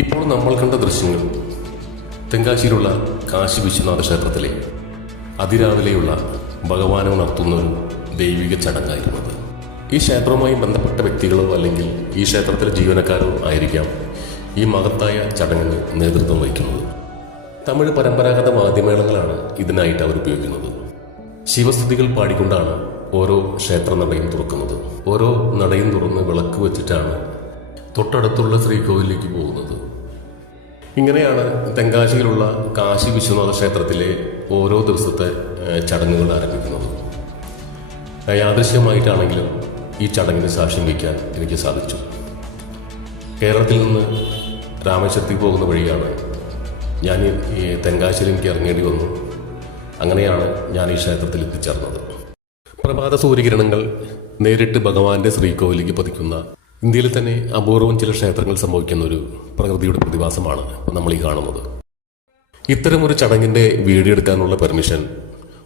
ഇപ്പോൾ നമ്മൾ കണ്ട ദൃശ്യങ്ങൾ തെങ്കാശിയിലുള്ള കാശി വിശ്വനാഥ ക്ഷേത്രത്തിലെ അതിരാവിലെയുള്ള ഭഗവാനെ ഉണർത്തുന്ന ഒരു ദൈവിക ചടങ്ങായിരുന്നത്. ഈ ക്ഷേത്രവുമായി ബന്ധപ്പെട്ട വ്യക്തികളോ അല്ലെങ്കിൽ ഈ ക്ഷേത്രത്തിലെ ജീവനക്കാരോ ആയിരിക്കാം ഈ മഹത്തായ ചടങ്ങിന് നേതൃത്വം വഹിക്കുന്നത്. തമിഴ് പരമ്പരാഗത വാദ്യമേളങ്ങളാണ് ഇതിനായിട്ട് അവർ ഉപയോഗിക്കുന്നത്. ശിവസ്തുതികൾ പാടിക്കൊണ്ടാണ് ഓരോ ക്ഷേത്ര നടയും തുറക്കുന്നത്. ഓരോ നടയും തുറന്ന് വിളക്ക് വെച്ചിട്ടാണ് തൊട്ടടുത്തുള്ള ശ്രീകോവിലേക്ക് പോകുന്നത്. ഇങ്ങനെയാണ് തെങ്കാശിയിലുള്ള കാശി വിശ്വനാഥ ക്ഷേത്രത്തിലെ ഓരോ ദിവസത്തെ ചടങ്ങുകൾ ആരംഭിക്കുന്നത്. യാദൃശ്യമായിട്ടാണെങ്കിലും ഈ ചടങ്ങിന് സാക്ഷ്യം വഹിക്കാൻ എനിക്ക് സാധിച്ചു. കേരളത്തിൽ നിന്ന് രാമേശ്വരത്തേക്ക് പോകുന്ന വഴിയാണ് ഞാൻ ഈ തെങ്കാശിയിലേക്ക് ഇറങ്ങേണ്ടി വന്നു. അങ്ങനെയാണ് ഞാൻ ഈ ക്ഷേത്രത്തിൽ എത്തിച്ചേർന്നത്. പ്രഭാത സൂര്യകിരണങ്ങൾ നേരിട്ട് ഭഗവാന്റെ ശ്രീകോവിലേക്ക് പതിക്കുന്ന ഇന്ത്യയിൽ തന്നെ അപൂർവം ചില ക്ഷേത്രങ്ങൾ സംഭവിക്കുന്ന ഒരു പ്രകൃതിയുടെ പ്രതിഭാസമാണ് നമ്മൾ ഈ കാണുന്നത്. ഇത്തരമൊരു ചടങ്ങിൻ്റെ വീഡിയോ എടുക്കാനുള്ള പെർമിഷൻ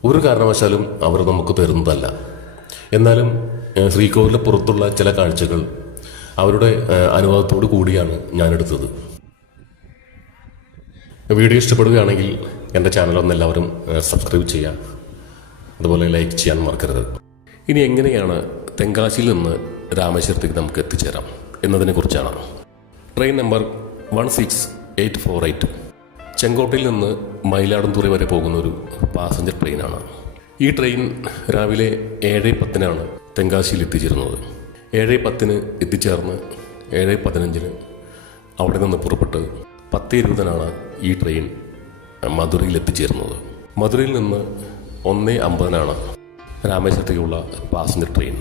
ഒരു കാരണവശാലും അവർ നമുക്ക് തരുന്നതല്ല. എന്നാലും ശ്രീകോവിലിന് പുറത്തുള്ള ചില കാഴ്ചകൾ അവരുടെ അനുഭവത്തോടു കൂടിയാണ് ഞാനെടുത്തത്. വീഡിയോ ഇഷ്ടപ്പെടുകയാണെങ്കിൽ എൻ്റെ ചാനലൊന്ന് എല്ലാവരും സബ്സ്ക്രൈബ് ചെയ്യുക, അതുപോലെ ലൈക്ക് ചെയ്യാൻ മറക്കരുത്. ഇനി എങ്ങനെയാണ് തെങ്കാശിയിൽ നിന്ന് രാമേശ്വരത്തേക്ക് നമുക്ക് എത്തിച്ചേരാം എന്നതിനെക്കുറിച്ചാണ്. ട്രെയിൻ നമ്പർ 16848 ചെങ്കോട്ടയിൽ നിന്ന് മയിലാടുംതുറ വരെ പോകുന്ന ഒരു പാസഞ്ചർ ട്രെയിനാണ്. ഈ ട്രെയിൻ രാവിലെ 7:10 തെങ്കാശിയിൽ എത്തിച്ചേരുന്നത്. 7:10 എത്തിച്ചേർന്ന് 7:15 അവിടെ നിന്ന് പുറപ്പെട്ട് 10:20 ഈ ട്രെയിൻ മധുരയിൽ എത്തിച്ചേരുന്നത്. മധുരയിൽ നിന്ന് 1:50 രാമേശ്വരത്തേക്കുള്ള പാസഞ്ചർ ട്രെയിൻ.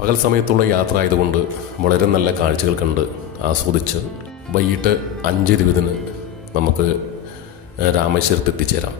പകൽ സമയത്തുള്ള യാത്ര ആയതുകൊണ്ട് വളരെ നല്ല കാഴ്ചകൾ കണ്ട് ആസ്വദിച്ച് വൈകിട്ട് 5:20 നമുക്ക് രാമേശ്വരത്ത് എത്തിച്ചേരാം.